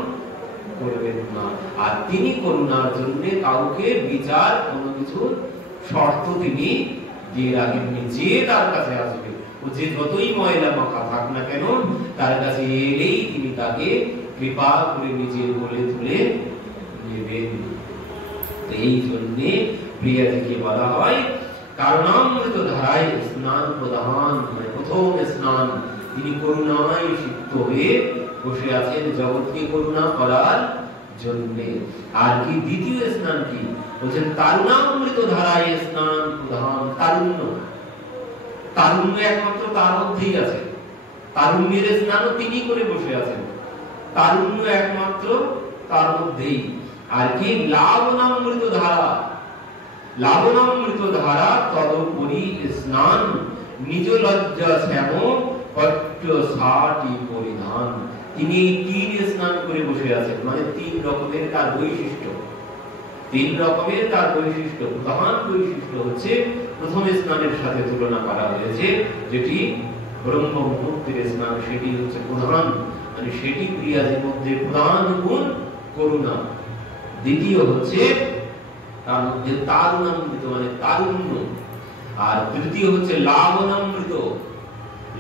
করবেন না। আর তিনি করুণার জন্য কাউকে বিচার কোনো কিছু শর্ত তিনি দিয়ে রাখেননি। যে তার কাছে আসবে ও যে যতই ময়লা মাখা থাক না কেন তার কাছে এলেই তিনি তাকে কৃপা করে নিজের কোলে তুলে নেবেন। এই জন্য প্রিয়াজিকে বলা হয় কারণামৃত ধারায় স্নান প্রদান, মানে প্রথম স্নান। তিনি করুণায় সিক্ত হয়ে বসে আছেন জগৎকে করুণা করার জন্য। আর কি দ্বিতীয় স্নান কি বলছেন? তারুণামৃত ধারায় স্নান প্রদান। তারুণ্য তারুণ্য একমাত্র তার মধ্যেই আছে, তারুণ্যের স্নানও তিনি করে বসে আছেন, তারুণ্য একমাত্র তার মধ্যেই। আর কি লাবণামৃত ধারা, লাবণামৃত ধারা তদুপরি স্নান, নিজ লজ্জা শ্যাম পট্ট সাটি পরিধান। তিনি তিন স্নান করে বসে আছেন, মানে তিন রকমের তার বৈশিষ্ট্য, তিন রকমের তার বৈশিষ্ট্য। প্রধান বৈশিষ্ট্য হচ্ছে প্রথম স্নানের সাথে তুলনা করা হয়েছে, যেটি ব্রহ্ম মুহূর্তের স্নান, সেটি হচ্ছে প্রধান, মানে সেটি ক্রিয়াদের মধ্যে প্রধান গুণ করুণা। দ্বিতীয় হচ্ছে তার মধ্যে তারুণামৃত মানে তারুণ্য, আর তৃতীয় হচ্ছে লাবণামৃত,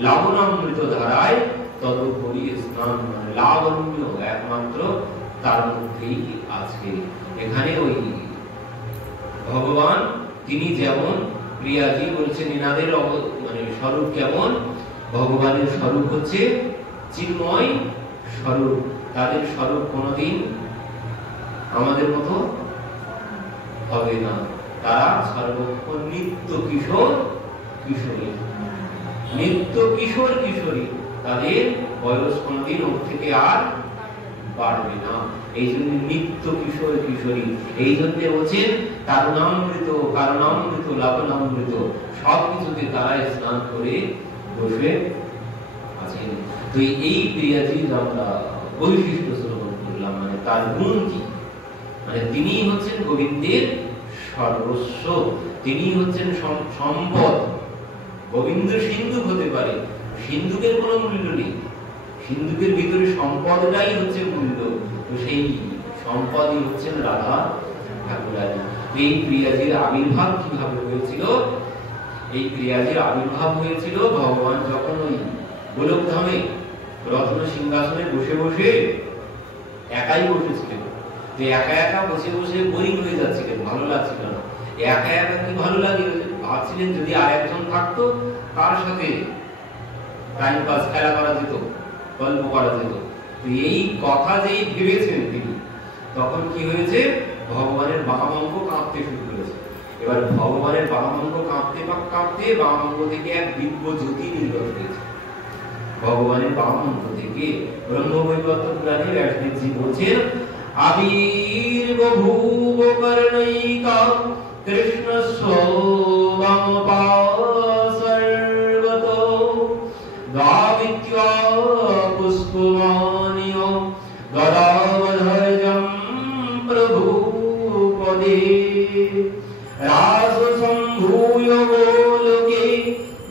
লাবণামৃত ধারায় তদুপরি স্নান, মানে লাবণ্য একমাত্র তার মধ্যেই আছে। এখানে ওই ভগবান তিনি যেমন, প্রিয়াজি বলছেন এনাদের মানে স্বরূপ কেমন, ভগবানের স্বরূপ হচ্ছে চিন্ময় স্বরূপ, তাদের স্বরূপ কোনদিন আমাদের মতো হবে না, তারা সর্বক্ষণ নিত্য কিশোর কিশোরী, নিত্য কিশোর কিশোরী, তাদের বয়স কোনদিন ওর থেকে আর বাড়বে না, এই জন্য নিত্য কিশোর কিশোরী। এই জন্য বলছেন তারুণামৃত, কারণামৃত, লাবণামৃত সবকিছুতে তারা স্নান করে বসে আছেন। তো এই প্রিয়াজির আমরা বৈশিষ্ট্য শ্রবণ করলাম, মানে তার গুণ কি, মানে তিনি হচ্ছেন গোবিন্দের সর্বস্ব, তিনি হচ্ছেন সম্পদ। গোবিন্দ সিন্ধুক হতে পারে, সিন্ধুকের কোনো মূল্য নেই, সিন্ধুকের ভিতরে সম্পদটাই হচ্ছে মূল্য, তো সেই সম্পদই হচ্ছেন রাধা ঠাকুরানী। এই প্রিয়াজির আবির্ভাব কিভাবে হয়েছিল, এই প্রিয়াজির আবির্ভাব হয়েছিল ভগবান যখন ওই গোলকধামে রত্ন সিংহাসনে বসে বসে একাই বসেছিলেন, যে একা একা বসে বসে বোরিং হয়ে যাচ্ছিলেন, ভালো লাগছিল না। একা একা কি ভালো লাগে, ভাবছিলেন যদি আর একজন থাকতো তার সাথে টাইম পাস, খেলা করা যেত, গল্প করা যেত। এই কথা যেই ভেবেছেন তিনি, তখন কি হয়েছে, ভগবানের বামাঙ্গ কাঁপতে শুরু করেছে। এবার ভগবানের বামাঙ্গ কাঁপতে কাঁপতে বামাঙ্গ থেকে এক দিব্য জ্যোতি নির্গত হয়েছে, ভগবানের বামাঙ্গ থেকে। ব্রহ্মবৈবর্ত পুরাণে ব্যাসদেবজি বলছেন, আবির্বভূব কর্ণৈকা কৃষ্ণস্য বামপাসর্বতো দাবিত্বা পুষ্পমানিয় গদাবধৈর্যং প্রভু পদে রাস সম্ভূয় গোলোকে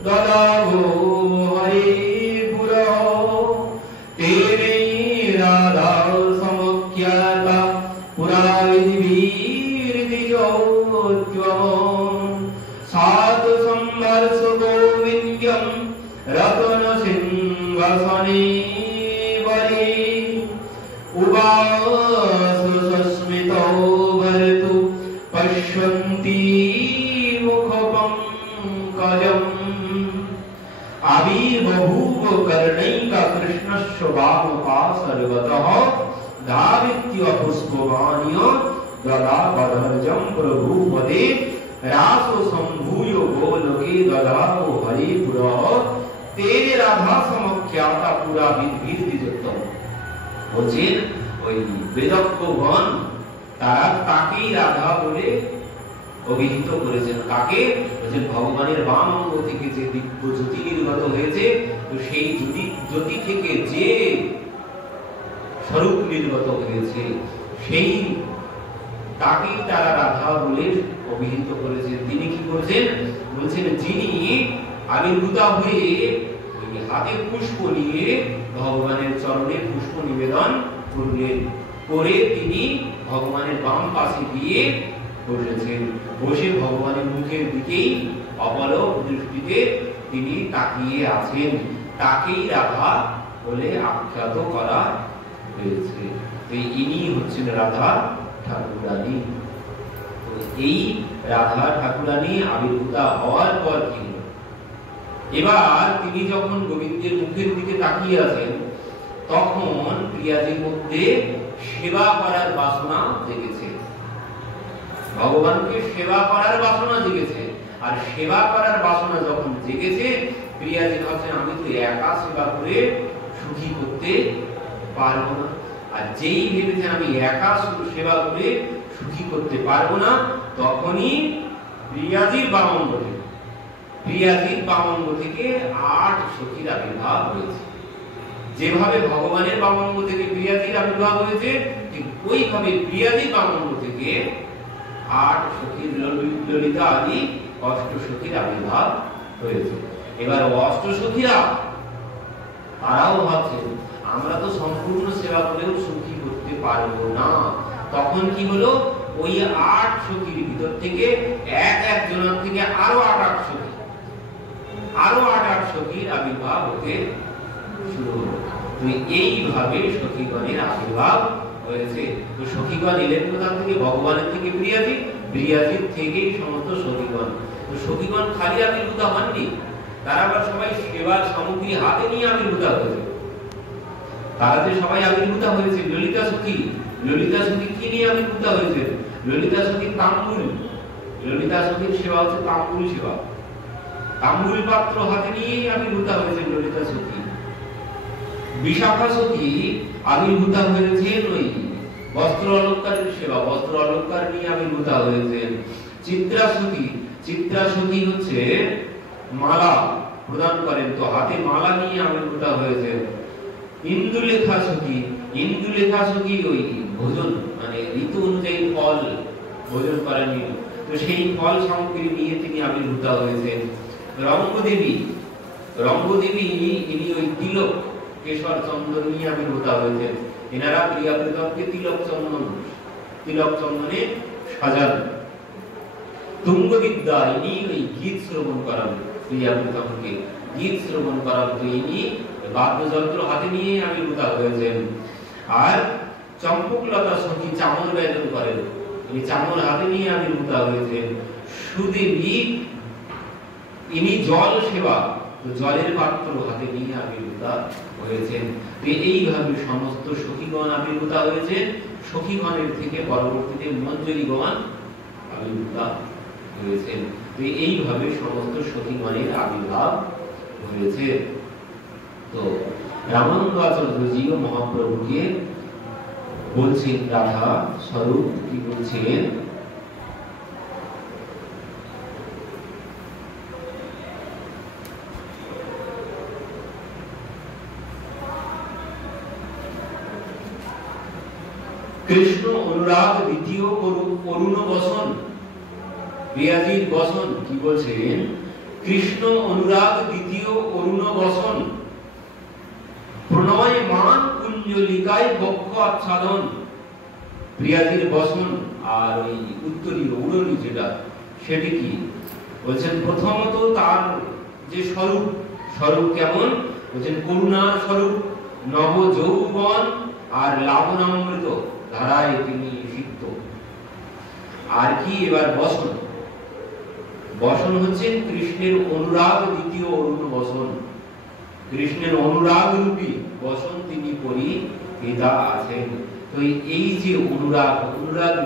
দদাভো হরে পুরা তেনে রাধা সমখ্যাতা পুরা বিধিবীর্দিজোত্তমঃ সাত সম্বর্ষ গোবিন্দ্যং রতন সিংহাসনে বরে উবাস সস্মিতো ভরতু পশ্যন্তি মুখপঙ্কজম। আবির্বভূব কর্ণৈকা কৃষ্ণস্য বামপাসর্বতঃ ধাবিত্য পুষ্পমানিয় দদাবধৈর্যং প্রভু পদে রাসো সম্ভূয় গোলোকে দদাভো হরে পুরা তেনে রাধা সমখ্যাতা পুরা বিধিবীর্দিজোত্তম। বলছেন ওই বেদজ্ঞগণ তারা তাকেই রাধা বলে অভিহিত করেছেন। কাকে বলছেন, ভগবানের বাম অঙ্গ থেকে যে দিব্য জ্যোতি নির্গত হয়েছে, তো সেই জ্যোতি থেকে যে স্বরূপ নির্গত হয়েছে, সেই তাকেই তারা রাধা বলে অভিহিত করেছেন। তিনি কি করেছেন, বলছেন যিনি আবির্ভূতা হয়ে হাতে পুষ্প নিয়ে ভগবানের চরণে পুষ্প নিবেদন করলেন, করে তিনি ভগবানের বাম পাশে গিয়ে বসেছেন, বসে ভগবানের মুখের দিকেই অপলক দৃষ্টিতে তিনি তাকিয়ে আছেন, তাকেই রাধা বলে আখ্যাত করা হয়েছে। তো ইনি হচ্ছেন রাধা ঠাকুরানী। এই রাধা ঠাকুরানী আবির্ভূতা হওয়ার পর কি হলো, এবার তিনি যখন গোবিন্দের মুখের দিকে তাকিয়ে আছেন, তখন প্রিয়াজির মধ্যে সেবা করার বাসনা জেগেছে, ভগবানকে সেবা করার বাসনা জেগেছে। আর সেবা করার বাসনা যখন জেগেছে, প্রিয়াজি ভাবছেন আমি তো একা সেবা করে সুখী করতে পারবো না। আর যেই ভেবেছেন আমি একা সেবা করে সুখী করতে পারবো না, তখনই প্রিয়াজির বামঙ্গ থেকে 8 সখীর আবির্ভাব হয়েছে। যেভাবে ভগবানের বামঙ্গ থেকে প্রিয়াজির আবির্ভাব হয়েছে, ঠিক ওইভাবে প্রিয়াজির বামঙ্গ থেকে 8 সখীর ললিতা আদি 8 সখীর আবির্ভাব হয়েছে। এবার 8 সখীরা তারাও ভাবছেন আমরা তো সম্পূর্ণ সেবা করেও সুখী করতে পারবো না। তখন কি হলো, ওই 8 সখীর ভিতর থেকে এক জনের থেকে আরো 8 সখীর আবির্ভাব হতে শুরু হলো। তো এইভাবে সখীগণের আবির্ভাব হয়েছে। তো সখীগণ এলেন কোথার থেকে? ভগবানের থেকে প্রিয়াজির থেকেই সমস্ত সখীগণ। তো সখীগণ খালি আবির্ভূত হননি, তারা আবার সবাই সেবার সামগ্রী হাতে নিয়ে আবির্ভূত হয়েছে। তারা যে সবাই আবির্ভূত হয়েছে, ললিতা সখী কি নিয়ে আবির্ভূত হয়েছে? ললিতা সখীর তাম্বুল, ললিতা সখীর সেবা হচ্ছে তাম্বুল সেবা, তাম্বুল পাত্র হাতে নিয়েই আবির্ভূত হয়েছে ললিতা সখী। বিশাখা সখী আবির্ভূত হয়েছেন ওই বস্ত্র অলঙ্কারের সেবা, বস্ত্র অলঙ্কার নিয়ে আবির্ভূত হয়েছেন। চিত্রা সখী হচ্ছে মালা প্রদান করেন, তো হাতে মালা নিয়ে আবির্ভূত হয়েছেন। ইন্দুলেখা সখী ওই ভোজন মানে ঋতু অনুযায়ী ফল ভোজন করেন, তো সেই ফল সামগ্রী নিয়ে তিনি আবির্ভূত হয়েছেন। রঙ্গদেবী ইনি ওই তিলক কেশর চন্দন নিয়ে আবির্ভূত হয়েছেন। এনারা প্রিয়া প্রীতমকে তিলক চন্দনে সাজান। তুঙ্গবিদ্যা ইনি ওই গীত শ্রবণ করান, প্রিয়া প্রীতমকে গীত শ্রবণ করান, তো ইনি বাদ্যযন্ত্র হাতে নিয়ে আবির্ভূত হয়েছেন। আর চম্পকলতা সখী চামর ব্যজন করেন, ইনি চামর হাতে নিয়ে আবির্ভূত হয়েছেন। সুদেবী ইনি জল সেবা, তো জলের পাত্র হাতে নিয়ে আবির্ভূত হয়েছেন। এইভাবে সমস্ত সখীগণ আবির্ভূত হয়েছেন। সখীগণের থেকে পরবর্তীতে মঞ্জরীগণ আবির্ভূত হয়েছেন। এইভাবে সমস্ত সখীগণের আবির্ভাব হয়েছে। তো রামানন্দাচার্যজিও মহাপ্রভুকে বলছেন, রাধা স্বরূপ কি বলছেন? কৃষ্ণ অনুরাগ দ্বিতীয় অরুণ বসন, প্রিয়াজির বসন কি বলছেন? কৃষ্ণ অনুরাগ দ্বিতীয় অরুণ বসন, প্রণয় মান কুঞ্জলিকায় বক্ষ আচ্ছাদন। প্রিয়াজির বসন আর ওই উত্তরীয় উড়নি যেটা, সেটি কি বলছেন? প্রথমত তার যে স্বরূপ কেমন বলছেন? করুণা স্বরূপ, নব যৌবন আর লাবণামৃত ধারায় তিনি সিক্ত। আর কি এবার বসন হচ্ছেন কৃষ্ণের অনুরাগ দ্বিতীয় অরুণ বসন, কৃষ্ণের অনুরাগ রূপী বসন তিনি পরিহিতা আছেন। তো এই যে অনুরাগ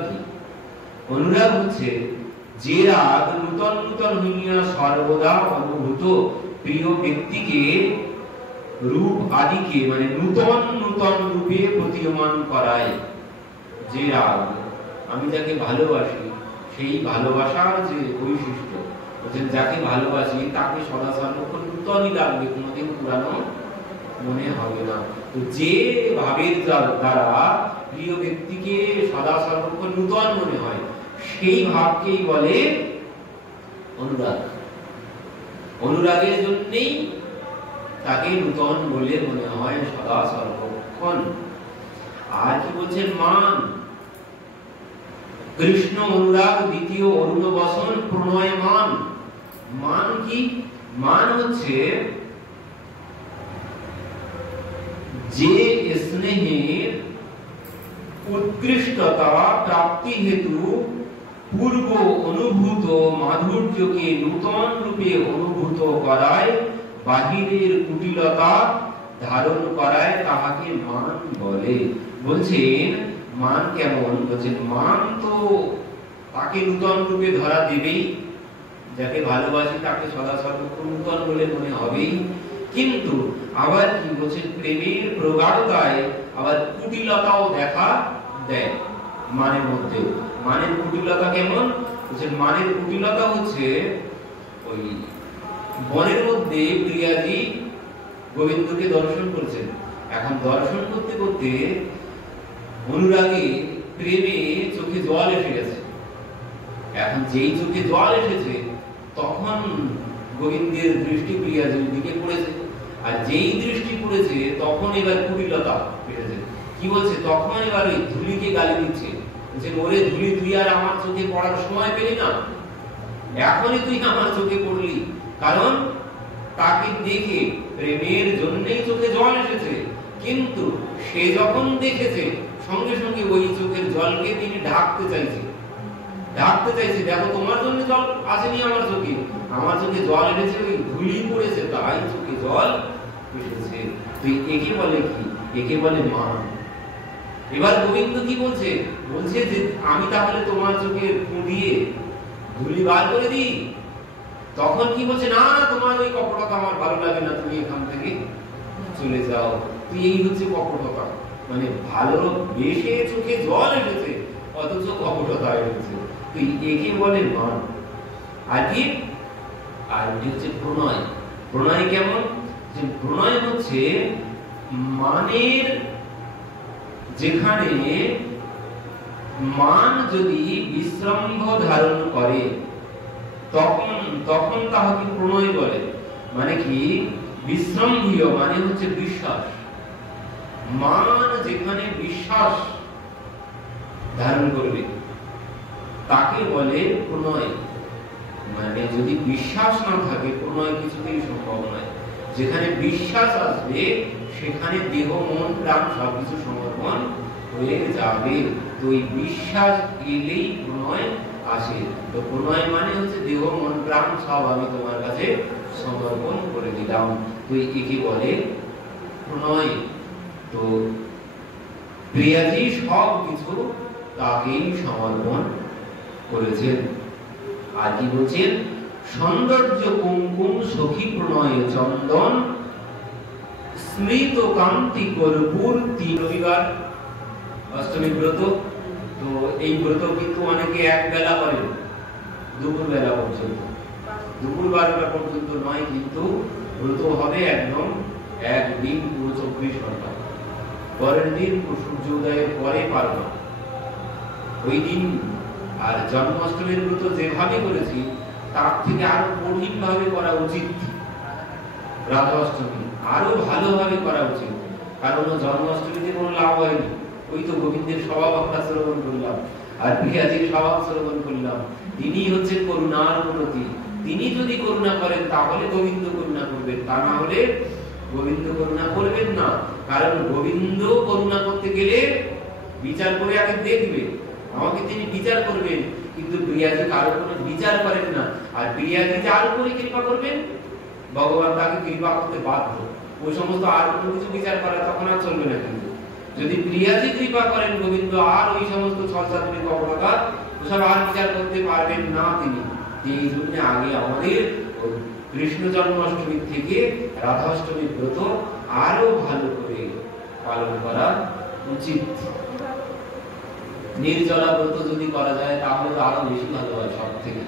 কি? অনুরাগ হচ্ছে যে রাগ নূতন হইয়া সর্বদা অনুভূত প্রিয় ব্যক্তিকে রূপ আদিকে মানে নূতন রূপে প্রতীয়মান করায়। যে রাগ, আমি যাকে ভালোবাসি সেই ভালোবাসার যে বৈশিষ্ট্য, যাকে ভালোবাসি তাকে সদা সর্বক্ষণ নূতনই লাগবে, কোনোদিন পুরানো মনে হবে না। তো যে ভাবের দ্বারা প্রিয় ব্যক্তিকে সদা সর্বক্ষণ নূতন মনে হয়, সেই ভাবকেই বলে অনুরাগ। অনুরাগের জন্যই তাকে নূতন বলে মনে হয় সদা সর্বক্ষণ। আর কি বলছেন? মান, কৃষ্ণ অনুরাগ দ্বিতীয় অরুণ বসন, প্রণয় মান। মান কি? মান হচ্ছে যে স্নেহের উৎকৃষ্টতা প্রাপ্তি হেতু পূর্ব অনুভূত মাধুর্যকে নূতন রূপে অনুভূত করায়, বাহিরের কুটিলতা ধারণ করায়, তাহাকে মান বলে। বলছেন মান কেমন? বলছেন মান তো তাকে নূতন রূপে ধরা দেবেই, যাকে ভালোবাসি তাকে সদা সর্বক্ষণ নূতন বলে মনে হবেই, কিন্তু আবার কি বলছে, প্রেমের প্রগাঢ়তায় আবার কুটিলতাও দেখা দেয় মানের মধ্যে। মানের কুটিলতা কেমন বলছে? মানের কুটিলতা হচ্ছে ওই বনের মধ্যে প্রিয়াজি গোবিন্দকে দর্শন করছেন। এখন দর্শন করতে করতে অনুরাগে প্রেমে চোখে জল এসে গেছে। এখন যেই চোখে জল এসেছে তখন গোবিন্দের দৃষ্টি প্রিয়াজির দিকে পড়েছে, আর যেই দৃষ্টি পড়েছে তখন এবার কুটিলতা এসেছে। কি বলছে? তখন এবার ওই ধুলিকে গালি দিচ্ছে, যে ওরে ধুলি, তুই আর আমার চোখে পড়ার সময় পেলি না, এখনই তুই আমার চোখে পড়লি। কারণ তাকে দেখে প্রেমের জন্যই চোখে জল এসেছে, কিন্তু সে যখন দেখেছে সঙ্গে সঙ্গে ওই চোখের জলকে তিনি ঢাকতে চাইছে। দেখো তোমার জন্য জল আসেনি আমার চোখে, আমার চোখে জল এসেছে, ওই ধুলি পড়েছে তাই চোখে জল এসেছে। তুই একে বলে কি? একে বলে মান। এবার গোবিন্দ কি বলছে? বলছে যে আমি তাহলে তোমার চোখে দিয়ে ধুলি বার করে দিই। তখন কি বলছে? না, তোমার ওই কপটতা আমার ভালো লাগে না, তুমি এখান থেকে চলে যাও। তুই এই হচ্ছে কপটতা, মানে ভালো বেশে চোখে জল এসেছে অথচ কপটতা এসেছে। তুই একে বলে মান। আর কি? আর হচ্ছে প্রণয়। প্রণয় কেমন? যে প্রণয় হচ্ছে মানের, যেখানে মান যদি বিশ্রম্ভ ধারণ করে তখন তাহাকে প্রণয় বলে। মানে কি? বিশ্রম্ভীয় মানে হচ্ছে বিশ্বাস। মান যেখানে বিশ্বাস ধারণ করবে তাকে বলে প্রণয়। মানে যদি বিশ্বাস না থাকে প্রণয় কিছুতেই সম্ভব নয়। যেখানে বিশ্বাস আসবে সেখানে দেহ মন প্রাণ সবকিছু সমর্পণ হয়ে যাবে। তো এই বিশ্বাস এলেই প্রণয় আসে। তো প্রণয় মানে হচ্ছে দেহ মন প্রাণ সব আমি তোমার কাছে সমর্পণ করে দিলাম। তো একে বলে প্রণয়। তো প্রিয়াজি সব কিছু তাকেই সমর্পণ করেছেন। আর কি বলছেন? সৌন্দর্য কুমকুম সখী প্রণয় চন্দন স্মৃত কান্তি কর্পূর। রবিবার অষ্টমী ব্রত। তো এই ব্রত কিন্তু অনেকে এক বেলা করেন, দুপুর বেলা পর্যন্ত, দুপুর 12টা পর্যন্ত নয়, কিন্তু ব্রত হবে একদম একদিন পুরো 24 ঘন্টা। পরের দিন সূর্য উদয়ের পরে পারবো ওই দিন। আর জন্মাষ্টমীর ব্রত যেভাবে করেছি তার থেকে আরো কঠিন ভাবে করা উচিত। রাধা অষ্টমী আরো ভালোভাবে করা উচিত, কারণ জন্মাষ্টমীতে কোনো লাভ হয়নি। ওই তো গোবিন্দের স্বভাব আমরা শ্রবণ করলাম, আর প্রিয়াজির স্বভাব শ্রবণ করলাম। তিনি হচ্ছে করুণার মূর্তি। তিনি যদি করুণা করেন তাহলে গোবিন্দ করুণা করবেন, তা না হলে গোবিন্দ করুণা করবেন না। কারণ গোবিন্দ করুণা করতে গেলে বিচার করে আগে দেখবে, আমাকে তিনি বিচার করবেন। কিন্তু প্রিয়াজি কারো কোনো বিচার করেন না। আর প্রিয়াজি যার উপরে কৃপা করবেন ভগবান তাকে কৃপা করতে বাধ্য। ওই সমস্ত আর কোনো কিছু বিচার করা তখন আর চলবে না। কিন্তু যদি প্রিয়াজি কৃপা করেন গোবিন্দ আর ওই সমস্ত ছলচাতুরি কপটতা ওসব আর বিচার করতে পারবেন না তিনি। এই জন্য আগে আমাদের কৃষ্ণ জন্মাষ্টমী থেকে রাধাষ্টমী ব্রত আরো ভালো করে পালন করা উচিত। নির্জলা ব্রত যদি করা যায় তাহলে তো আরো বেশি ভালো হয় সব থেকে।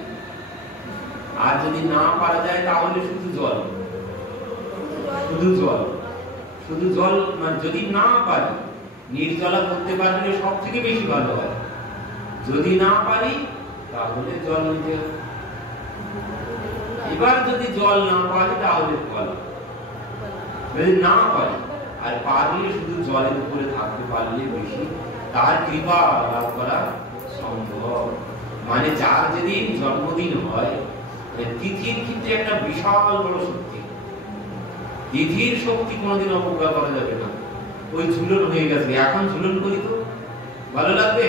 আর যদি না পারা যায় তাহলে শুধু জল, শুধু জল মানে যদি না পারি নির্জলা করতে পারলে সব থেকে বেশি ভালো হয়। যদি না পারি তাহলে জল নিতে হবে। এবার যদি জল না পারি তাহলে ফল, যদি না পারি আর পারলে শুধু জলের উপরে থাকতে পারলে বেশি তার কৃপা লাভ করা সম্ভব। মানে যার যেদিন জন্মদিন হয় তিথির কিন্তু একটা বিশাল বড় শক্তি। তিথির শক্তি কোনোদিন অবজ্ঞা করা যাবে না। ওই ঝুলন হয়ে গেছে, এখন ঝুলন করি তো ভালো লাগবে?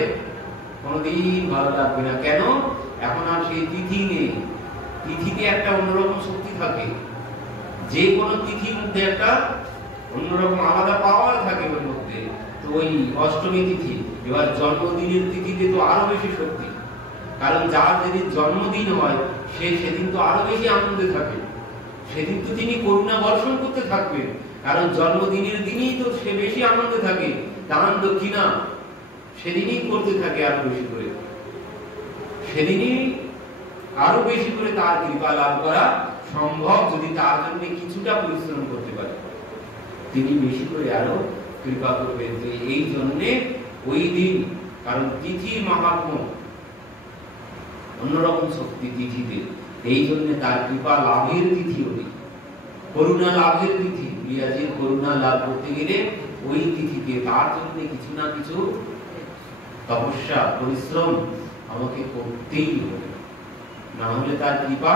কোনোদিন ভালো লাগবে না। কেন? এখন আর সেই তিথি নেই। তিথিতে একটা অন্যরকম শক্তি থাকে, যে কোনো তিথির মধ্যে একটা অন্যরকম আলাদা পাওয়ার থাকে ওর মধ্যে। তো ওই অষ্টমী তিথি, এবার জন্মদিনের তিথিতে তো আরো বেশি শক্তি। কারণ যার যেদিন জন্মদিন হয় সে সেদিন তো আরো বেশি আনন্দে থাকে, সেদিন তো তিনি করুণা বর্ষণ করতে থাকবেন, কারণ জন্মদিনের দিনই তো সে বেশি আনন্দে থাকে, দান দক্ষিণা সেদিনই করতে থাকে আরো বেশি করে, সেদিনই আরো বেশি করে তার কৃপা লাভ করা সম্ভব যদি তার জন্য কিছুটা পরিশ্রম করতে পারে, তিনি বেশি করে আরো কৃপা করবেন। এই জন্য ওই দিন, কারণ তিথির মাহাত্ম্য অন্যরকম শক্তি তিথিতে, এই জন্য তার কৃপা লাভের তিথি ওই, করুণা লাভের তিথি। বিরাজের করুণা লাভ করতে গেলে ওই তিথিতে তার জন্য কিছু না কিছু তপস্যা পরিশ্রম আমাকে করতেই হবে, না হলে তার কৃপা,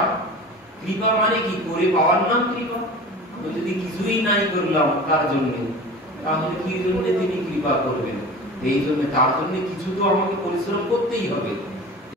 কৃপা মানে কি করে পাওয়ার নাম কৃপা। আমি যদি কিছুই নাই করলাম তার জন্য, তাহলে কি জন্য তিনি কৃপা করবেন? এই জন্য তার জন্য কিছু তো আমাকে পরিশ্রম করতেই হবে।